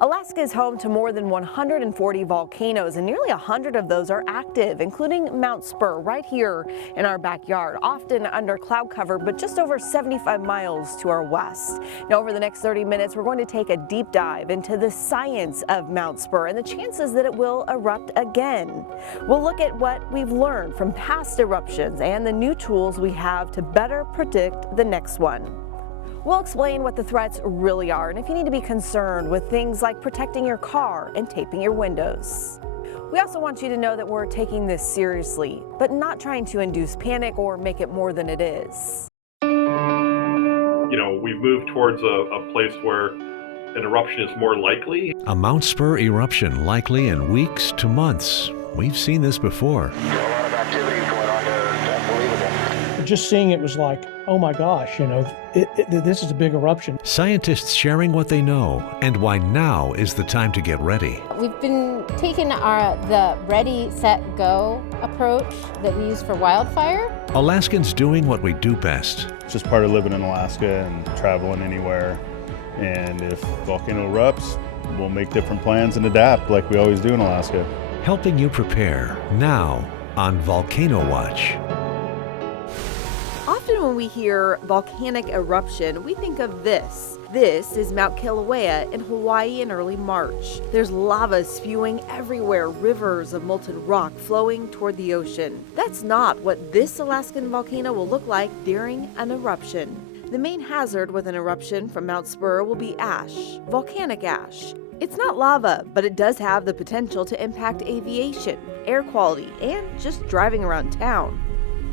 Alaska is home to more than 140 volcanoes, and nearly 100 of those are active, including Mount Spurr right here in our backyard, often under cloud cover, but just over 75 miles to our west. Now, over the next 30 minutes, we're going to take a deep dive into the science of Mount Spurr and the chances that it will erupt again. We'll look at what we've learned from past eruptions and the new tools we have to better predict the next one. We'll explain what the threats really are and if you need to be concerned with things like protecting your car and taping your windows. We also want you to know that we're taking this seriously, but not trying to induce panic or make it more than it is. We've moved towards a place where an eruption is more likely. A Mount Spurr eruption likely in weeks to months. We've seen this before. A lot of activity going on there. It's unbelievable. Just seeing it was like, oh my gosh, this is a big eruption. Scientists sharing what they know and why now is the time to get ready. We've been taking the ready, set, go approach that we use for wildfire. Alaskans doing what we do best. It's just part of living in Alaska and traveling anywhere. And if volcano erupts, we'll make different plans and adapt like we always do in Alaska. Helping you prepare now on Volcano Watch. Often when we hear volcanic eruption, we think of this. This is Mount Kilauea in Hawaii in early March. There's lava spewing everywhere, rivers of molten rock flowing toward the ocean. That's not what this Alaskan volcano will look like during an eruption. The main hazard with an eruption from Mount Spurr will be ash, volcanic ash. It's not lava, but it does have the potential to impact aviation, air quality, and just driving around town.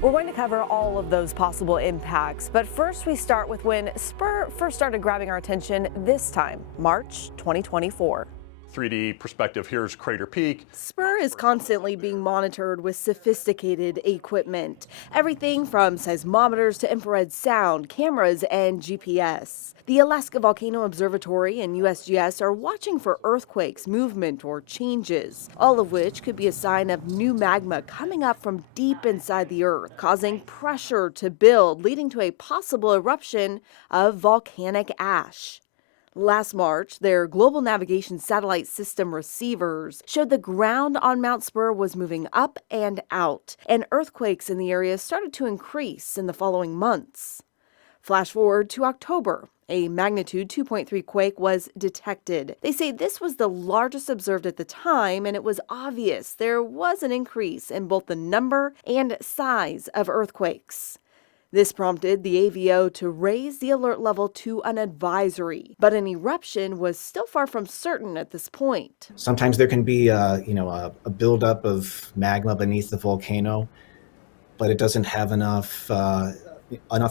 We're going to cover all of those possible impacts, but first we start with when Spurr first started grabbing our attention this time, March 2024. 3D perspective, here's Crater Peak. Spurr is constantly being monitored with sophisticated equipment. Everything from seismometers to infrared sound, cameras, and GPS. The Alaska Volcano Observatory and USGS are watching for earthquakes, movement, or changes, all of which could be a sign of new magma coming up from deep inside the earth, causing pressure to build, leading to a possible eruption of volcanic ash. Last March, their global navigation satellite system receivers showed the ground on Mount Spurr was moving up and out, and earthquakes in the area started to increase in the following months. Flash forward to October. A magnitude 2.3 quake was detected. They say this was the largest observed at the time, and it was obvious there was an increase in both the number and size of earthquakes. This prompted the AVO to raise the alert level to an advisory, but an eruption was still far from certain at this point. Sometimes there can be a buildup of magma beneath the volcano, but it doesn't have enough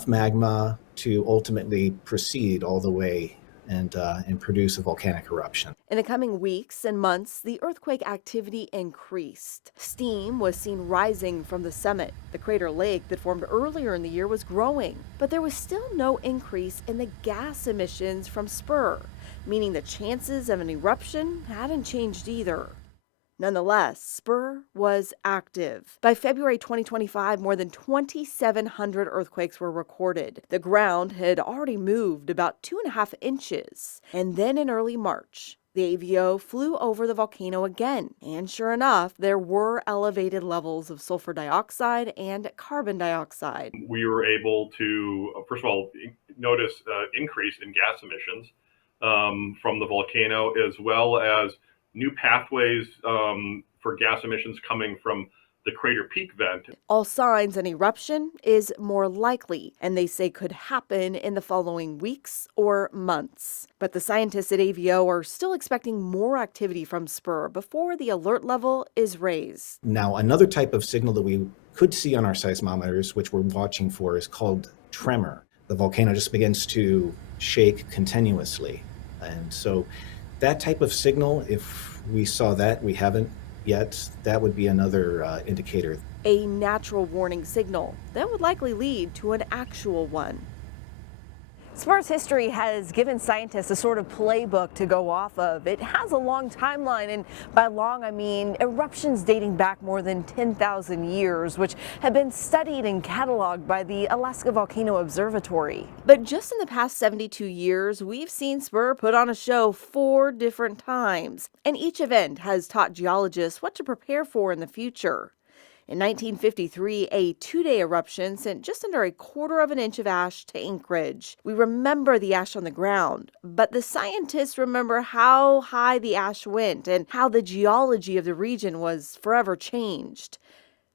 magma to ultimately proceed all the way and produce a volcanic eruption. In the coming weeks and months, the earthquake activity increased. Steam was seen rising from the summit. The crater lake that formed earlier in the year was growing, but there was still no increase in the gas emissions from Spurr, meaning the chances of an eruption hadn't changed either. Nonetheless, Spurr was active. By February 2025, more than 2,700 earthquakes were recorded. The ground had already moved about 2.5 inches. And then in early March, the AVO flew over the volcano again. And sure enough, there were elevated levels of sulfur dioxide and carbon dioxide. We were able to, first of all, notice increase in gas emissions from the volcano, as well as new pathways for gas emissions coming from the Crater Peak vent. All signs an eruption is more likely, and they say could happen in the following weeks or months. But the scientists at AVO are still expecting more activity from Spurr before the alert level is raised. Now, another type of signal that we could see on our seismometers, which we're watching for, is called tremor. The volcano just begins to shake continuously. And so that type of signal, if we saw that, we haven't yet, that would be another indicator. A natural warning signal that would likely lead to an actual one. Spur's history has given scientists a sort of playbook to go off of. It has a long timeline, and by long I mean eruptions dating back more than 10,000 years, which have been studied and cataloged by the Alaska Volcano Observatory. But just in the past 72 years, we've seen Spurr put on a show 4 different times, and each event has taught geologists what to prepare for in the future. In 1953, a 2-day eruption sent just under 1/4 of an inch of ash to Anchorage. We remember the ash on the ground, but the scientists remember how high the ash went and how the geology of the region was forever changed.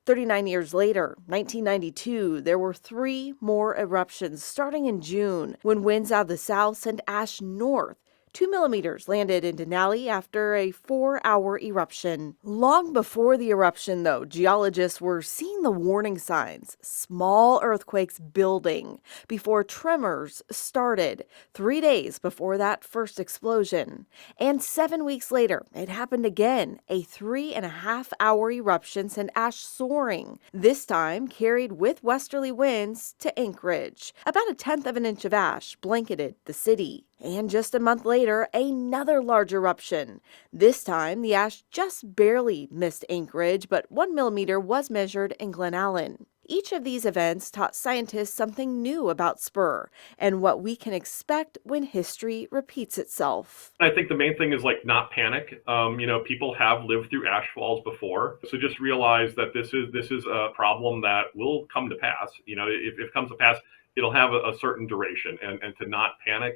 39 years later, 1992, there were 3 more eruptions starting in June when winds out of the south sent ash north. 2 millimeters landed in Denali after a 4-hour eruption. Long before the eruption, though, geologists were seeing the warning signs, small earthquakes building before tremors started 3 days before that first explosion. And 7 weeks later, it happened again. A 3.5-hour eruption sent ash soaring, this time carried with westerly winds to Anchorage. About 1/10 of an inch of ash blanketed the city. And just a month later, another large eruption. This time, the ash just barely missed Anchorage, but 1 millimeter was measured in Glen Allen. Each of these events taught scientists something new about Spurr and what we can expect when history repeats itself. I think the main thing is not panic. People have lived through ash falls before, so just realize that this is a problem that will come to pass. If it comes to pass, it'll have a certain duration, and to not panic.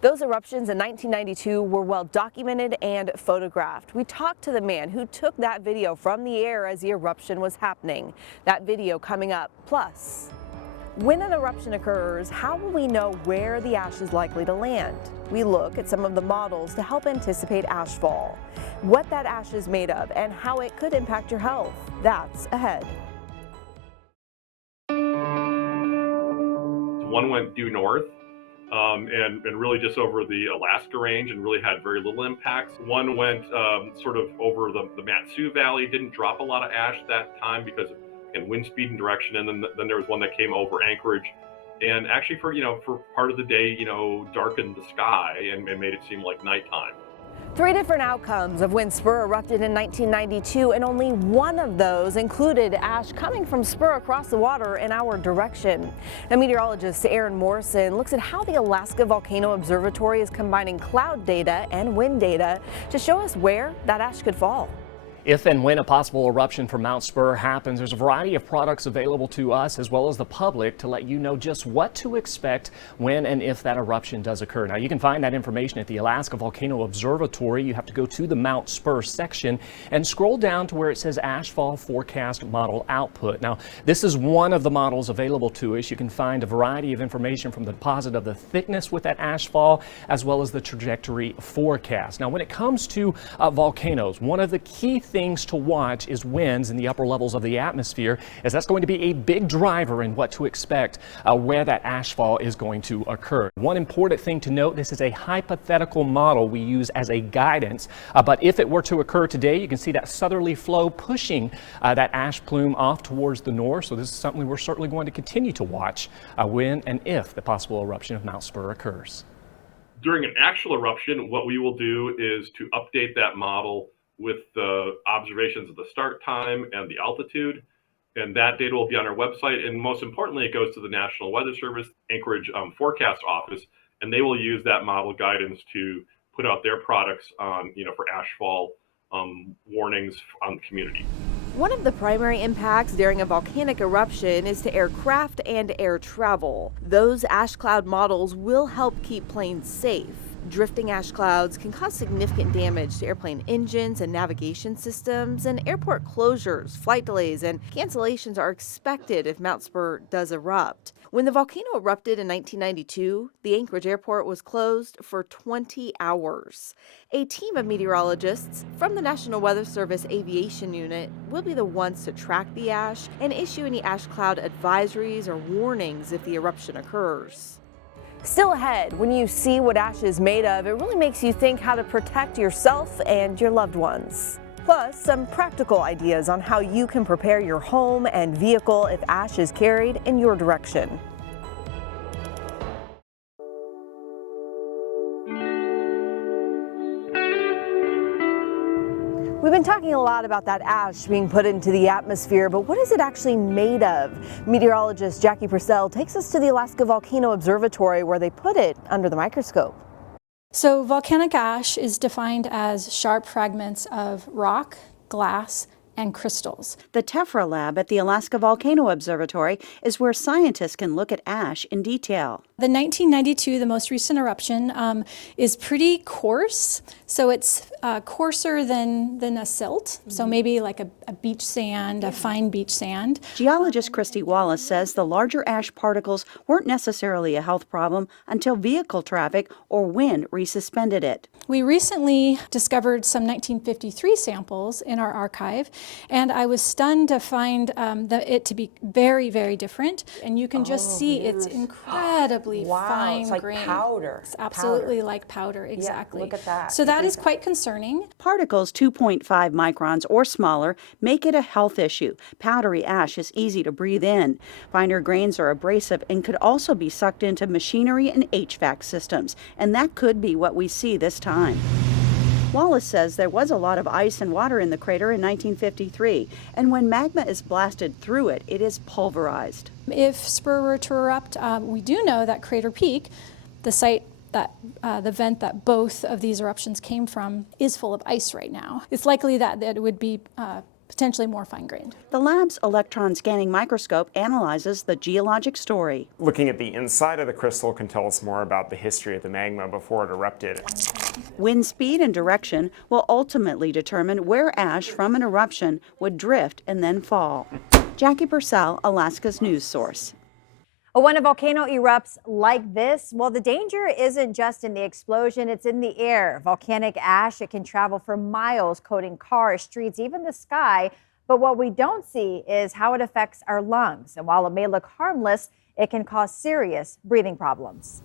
Those eruptions in 1992 were well documented and photographed. We talked to the man who took that video from the air as the eruption was happening. That video coming up. Plus, when an eruption occurs, how will we know where the ash is likely to land? We look at some of the models to help anticipate ashfall, what that ash is made of, and how it could impact your health. That's ahead. One went due north. And really just over the Alaska range and really had very little impacts. One went sort of over the Mat-Su Valley, didn't drop a lot of ash that time because of wind speed and direction. And then there was one that came over Anchorage and actually for part of the day, darkened the sky and made it seem like nighttime. 3 different outcomes of when Spurr erupted in 1992, and only one of those included ash coming from Spurr across the water in our direction. Now, meteorologist Aaron Morrison looks at how the Alaska Volcano Observatory is combining cloud data and wind data to show us where that ash could fall. If and when a possible eruption from Mount Spurr happens, there's a variety of products available to us as well as the public to let you know just what to expect when and if that eruption does occur. Now, you can find that information at the Alaska Volcano Observatory. You have to go to the Mount Spurr section and scroll down to where it says Ashfall Forecast Model Output. Now, this is one of the models available to us. You can find a variety of information from the deposit of the thickness with that ashfall as well as the trajectory forecast. Now, when it comes to volcanoes, one of the key things to watch is winds in the upper levels of the atmosphere, as that's going to be a big driver in what to expect where that ashfall is going to occur. One important thing to note, this is a hypothetical model we use as a guidance, but if it were to occur today, you can see that southerly flow pushing that ash plume off towards the north. So this is something we're certainly going to continue to watch when and if the possible eruption of Mount Spurr occurs. During an actual eruption, what we will do is to update that model with the observations of the start time and the altitude. And that data will be on our website. And most importantly, it goes to the National Weather Service Anchorage Forecast Office, and they will use that model guidance to put out their products on, for ashfall warnings on the community. One of the primary impacts during a volcanic eruption is to aircraft and air travel. Those ash cloud models will help keep planes safe. Drifting ash clouds can cause significant damage to airplane engines and navigation systems, and airport closures, flight delays, and cancellations are expected if Mount Spurr does erupt. When the volcano erupted in 1992, the Anchorage airport was closed for 20 hours. A team of meteorologists from the National Weather Service Aviation Unit will be the ones to track the ash and issue any ash cloud advisories or warnings if the eruption occurs. Still ahead, when you see what ash is made of, it really makes you think how to protect yourself and your loved ones. Plus, some practical ideas on how you can prepare your home and vehicle if ash is carried in your direction. We've been talking a lot about that ash being put into the atmosphere, but what is it actually made of? Meteorologist Jackie Purcell takes us to the Alaska Volcano Observatory where they put it under the microscope. So volcanic ash is defined as sharp fragments of rock, glass, and crystals. The Tephra Lab at the Alaska Volcano Observatory is where scientists can look at ash in detail. The 1992, the most recent eruption, is pretty coarse. So it's coarser than a silt. So maybe like a beach sand, a fine beach sand. Geologist Christy Wallace says the larger ash particles weren't necessarily a health problem until vehicle traffic or wind resuspended it. We recently discovered some 1953 samples in our archive, and I was stunned to find it to be very, very different. And you can just see it's incredibly fine it's like grain. powder. It's absolutely like powder, exactly. Yeah, look at that. So that is quite concerning. Particles 2.5 microns or smaller make it a health issue. Powdery ash is easy to breathe in. Finer grains are abrasive and could also be sucked into machinery and HVAC systems, and that could be what we see this time. Wallace says there was a lot of ice and water in the crater in 1953, and when magma is blasted through it, it is pulverized. If Spurr were to erupt, we do know that Crater Peak, the site that the vent that both of these eruptions came from, is full of ice right now. It's likely that it would be potentially more fine-grained. The lab's electron scanning microscope analyzes the geologic story. Looking at the inside of the crystal can tell us more about the history of the magma before it erupted. Wind speed and direction will ultimately determine where ash from an eruption would drift and then fall. Jackie Purcell, Alaska's news source. When a volcano erupts like this, well, the danger isn't just in the explosion, it's in the air. Volcanic ash, it can travel for miles, coating cars, streets, even the sky. But what we don't see is how it affects our lungs. And while it may look harmless, it can cause serious breathing problems.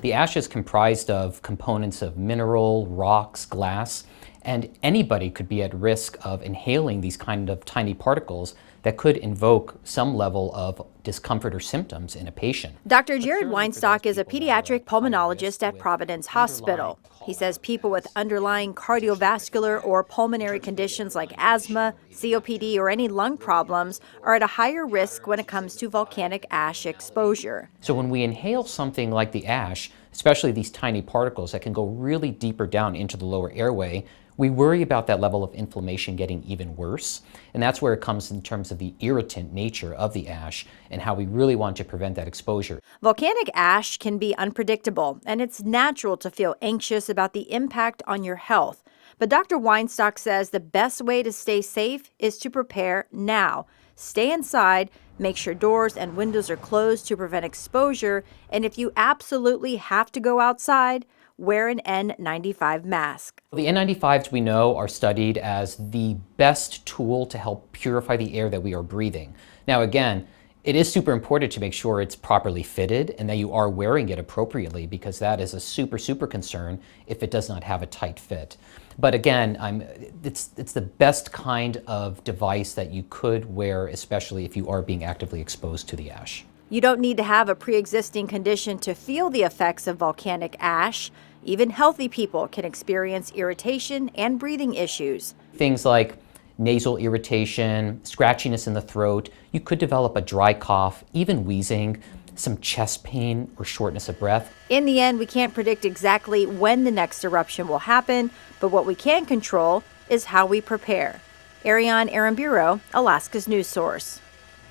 The ash is comprised of components of mineral, rocks, glass, and anybody could be at risk of inhaling these kind of tiny particles that could invoke some level of discomfort or symptoms in a patient. Dr. Jared Weinstock is a pediatric pulmonologist at Providence Hospital. He says people with underlying cardiovascular or pulmonary conditions like asthma, COPD, or any lung problems are at a higher risk when it comes to volcanic ash exposure. So when we inhale something like the ash, especially these tiny particles that can go really deeper down into the lower airway, we worry about that level of inflammation getting even worse. And that's where it comes in terms of the irritant nature of the ash and how we really want to prevent that exposure. Volcanic ash can be unpredictable, and it's natural to feel anxious about the impact on your health. But Dr. Weinstock says the best way to stay safe is to prepare now. Stay inside, make sure doors and windows are closed to prevent exposure, and if you absolutely have to go outside, wear an N95 mask. The N95s we know are studied as the best tool to help purify the air that we are breathing. Now again, it is super important to make sure it's properly fitted and that you are wearing it appropriately, because that is a super concern if it does not have a tight fit. But again, it's the best kind of device that you could wear, especially if you are being actively exposed to the ash. You don't need to have a pre-existing condition to feel the effects of volcanic ash. Even healthy people can experience irritation and breathing issues. Things like nasal irritation, scratchiness in the throat, you could develop a dry cough, even wheezing, some chest pain or shortness of breath. In the end, we can't predict exactly when the next eruption will happen, but what we can control is how we prepare. Ariane Aramburo, Alaska's news source.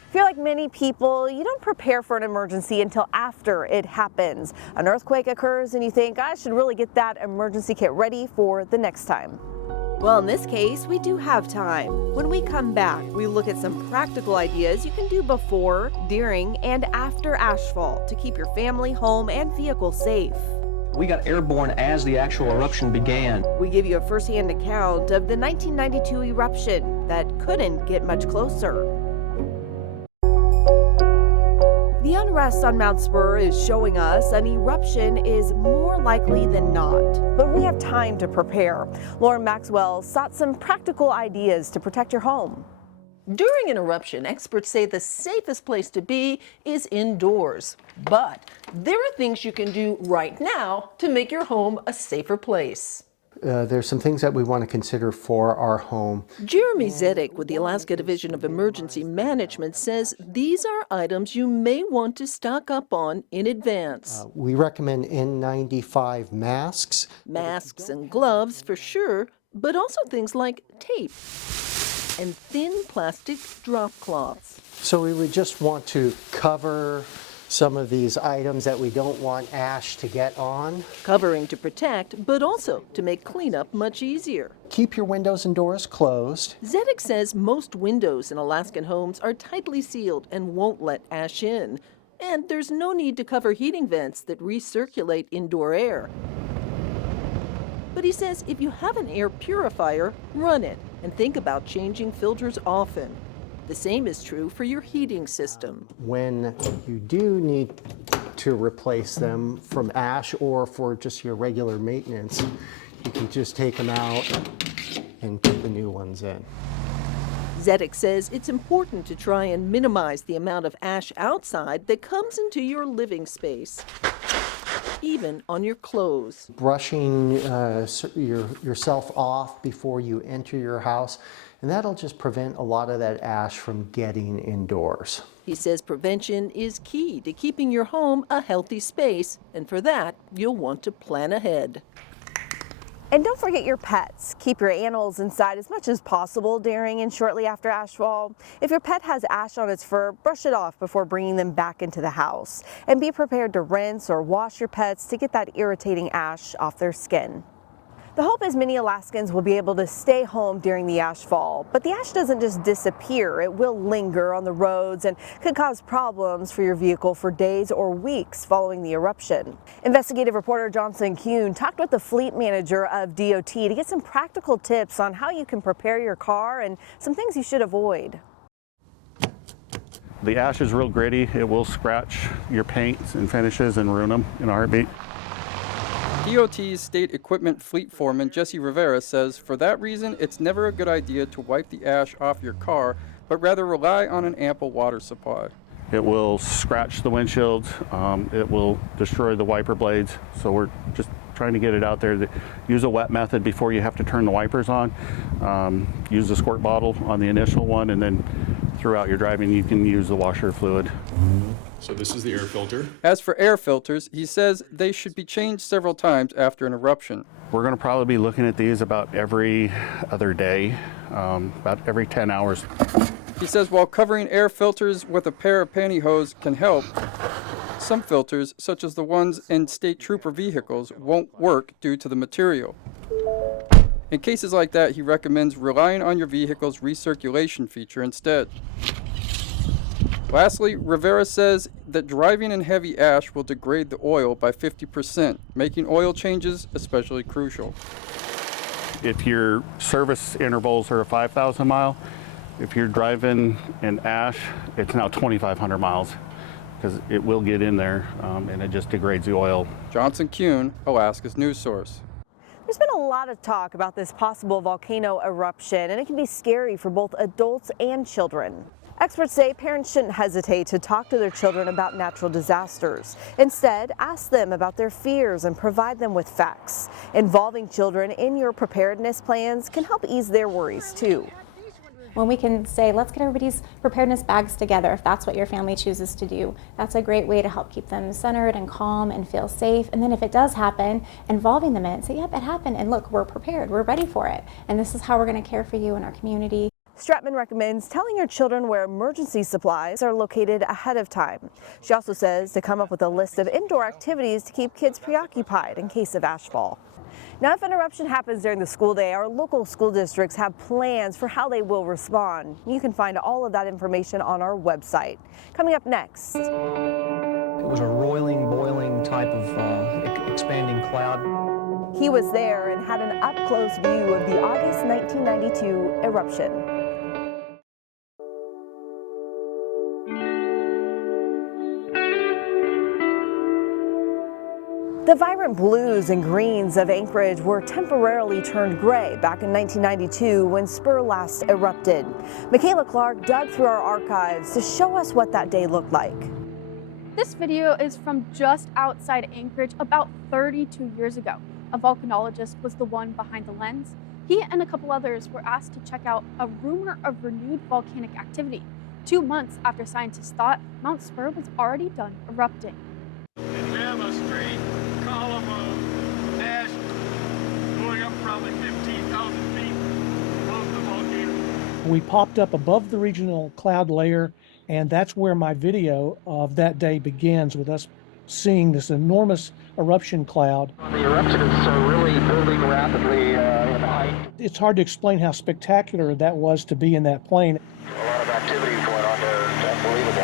I feel like many people, you don't prepare for an emergency until after it happens. An earthquake occurs and you think, I should really get that emergency kit ready for the next time. Well, in this case, we do have time. When we come back, we look at some practical ideas you can do before, during, and after ashfall to keep your family, home, and vehicle safe. We got airborne as the actual eruption began. We give you a first-hand account of the 1992 eruption that couldn't get much closer. The unrest on Mount Spurr is showing us an eruption is more likely than not. But we have time to prepare. Lauren Maxwell sought some practical ideas to protect your home. During an eruption, experts say the safest place to be is indoors. But there are things you can do right now to make your home a safer place. there's some things that we want to consider for our home. Jeremy Zedek with the Alaska Division of Emergency Management says these are items you may want to stock up on in advance. We recommend N95 masks. Masks and gloves for sure, but also things like tape and thin plastic drop cloths. So we would just want to cover some of these items that we don't want ash to get on. Covering to protect, but also to make cleanup much easier. Keep your windows and doors closed. Zedek says most windows in Alaskan homes are tightly sealed and won't let ash in. And there's no need to cover heating vents that recirculate indoor air. But he says if you have an air purifier, run it and think about changing filters often. The same is true for your heating system. When you do need to replace them from ash or for just your regular maintenance, you can just take them out and put the new ones in. Zedek says it's important to try and minimize the amount of ash outside that comes into your living space, even on your clothes. Brushing yourself off before you enter your house, and that'll just prevent a lot of that ash from getting indoors. He says prevention is key to keeping your home a healthy space, and for that, you'll want to plan ahead. And don't forget your pets. Keep your animals inside as much as possible during and shortly after ashfall. If your pet has ash on its fur, brush it off before bringing them back into the house. And be prepared to rinse or wash your pets to get that irritating ash off their skin. The hope is many Alaskans will be able to stay home during the ashfall, but the ash doesn't just disappear. It will linger on the roads and could cause problems for your vehicle for days or weeks following the eruption. Investigative reporter Johnson Kuhn talked with the fleet manager of DOT to get some practical tips on how you can prepare your car and some things you should avoid. The ash is real gritty. It will scratch your paints and finishes and ruin them in a heartbeat. DOT's State Equipment Fleet Foreman Jesse Rivera says for that reason it's never a good idea to wipe the ash off your car, but rather rely on an ample water supply. It will scratch the windshields, it will destroy the wiper blades, so we're just trying to get it out there. Use a wet method before you have to turn the wipers on. Use the squirt bottle on the initial one, and then throughout your driving you can use the washer fluid. So this is the air filter. As for air filters, he says they should be changed several times after an eruption. We're going to probably be looking at these about every other day, about every 10 hours. He says while covering air filters with a pair of pantyhose can help, some filters, such as the ones in state trooper vehicles, won't work due to the material. In cases like that, he recommends relying on your vehicle's recirculation feature instead. Lastly, Rivera says that driving in heavy ash will degrade the oil by 50%, making oil changes especially crucial. If your service intervals are a 5,000 mile, if you're driving in ash, it's now 2,500 miles because it will get in there and it just degrades the oil. Johnson Kuhn, Alaska's news source. There's been a lot of talk about this possible volcano eruption, and it can be scary for both adults and children. Experts say parents shouldn't hesitate to talk to their children about natural disasters. Instead, ask them about their fears and provide them with facts. Involving children in your preparedness plans can help ease their worries too. When we can say, let's get everybody's preparedness bags together, if that's what your family chooses to do, that's a great way to help keep them centered and calm and feel safe. And then if it does happen, involving them in it, say, yep, it happened, and look, we're prepared, we're ready for it. And this is how we're going to care for you in our community. Stratman recommends telling your children where emergency supplies are located ahead of time. She also says to come up with a list of indoor activities to keep kids preoccupied in case of ashfall. Now, if an eruption happens during the school day, our local school districts have plans for how they will respond. You can find all of that information on our website. Coming up next. It was a roiling, boiling type of expanding cloud. He was there and had an up-close view of the August 1992 eruption. The vibrant blues and greens of Anchorage were temporarily turned gray back in 1992 when Spurr last erupted. Michaela Clark dug through our archives to show us what that day looked like. This video is from just outside Anchorage about 32 years ago. a volcanologist, was the one behind the lens. He and a couple others were asked to check out a rumor of renewed volcanic activity 2 months after scientists thought Mount Spurr was already done erupting. And we have a straight column of ash going up probably 15,000 feet above the volcano. We popped up above the regional cloud layer, and that's where my video of that day begins, with us seeing this enormous eruption cloud. The eruption is really building rapidly in height. It's hard to explain how spectacular that was to be in that plane. A lot of activity going on there. It's unbelievable.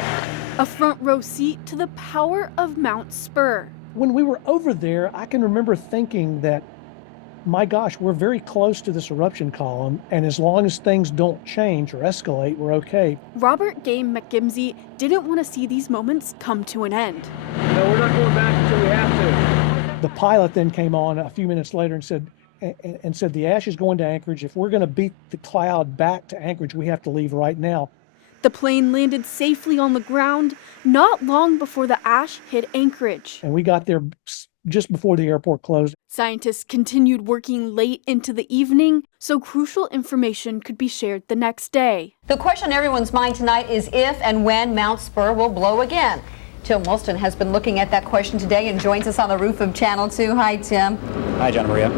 A front row seat to the power of Mount Spurr. When we were over there, I can remember thinking that, my gosh, we're very close to this eruption column, and as long as things don't change or escalate, we're okay. Robert Game McGimsey didn't want to see these moments come to an end. No, we're not going back until we have to. The pilot then came on a few minutes later and said the ash is going to Anchorage. If we're going to beat the cloud back to Anchorage, we have to leave right now. The plane landed safely on the ground not long before the ash hit Anchorage. And we got there just before the airport closed. Scientists continued working late into the evening so crucial information could be shared the next day. The question on everyone's mind tonight is if and when Mount Spurr will blow again. Tim Wilston has been looking at that question today and joins us on the roof of Channel 2. Hi, Tim. Hi, John Maria.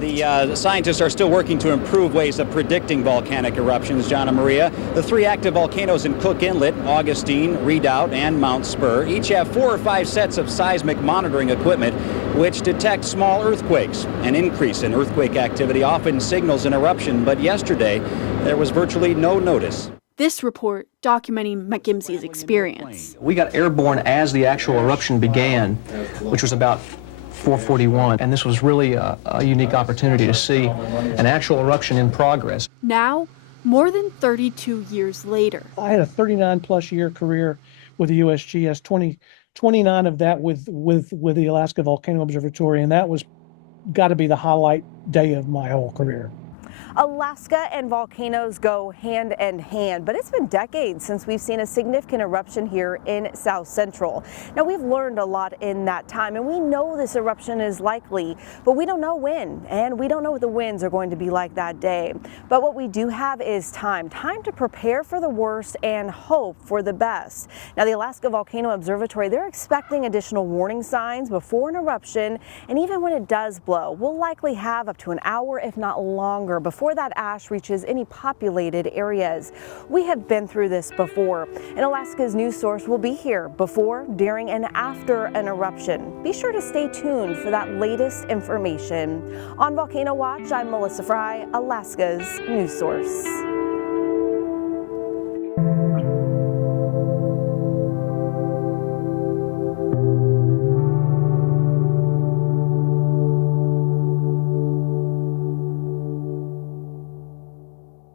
The scientists are still working to improve ways of predicting volcanic eruptions, John and Maria. The 3 active volcanoes in Cook Inlet, Augustine, Redoubt, and Mount Spurr, each have 4 or 5 sets of seismic monitoring equipment which detect small earthquakes. An increase in earthquake activity often signals an eruption, but yesterday there was virtually no notice. This report documenting McGimsey's experience. We got airborne as the actual eruption began, which was about 4:41, and this was really a unique opportunity to see an actual eruption in progress. Now, more than 32 years later. I had a 39-plus year career with the USGS, 29 of that with the Alaska Volcano Observatory, and that was got to be the highlight day of my whole career. Alaska and volcanoes go hand in hand, but it's been decades since we've seen a significant eruption here in South Central. Now, we've learned a lot in that time, and we know this eruption is likely, but we don't know when, and we don't know what the winds are going to be like that day. But what we do have is time to prepare for the worst and hope for the best. Now, the Alaska Volcano Observatory, they're expecting additional warning signs before an eruption, and even when it does blow, we'll likely have up to an hour, if not longer, before that ash reaches any populated areas. We have been through this before, and Alaska's news source will be here before, during, and after an eruption. Be sure to stay tuned for that latest information. On Volcano Watch, I'm Melissa Fry, Alaska's news source.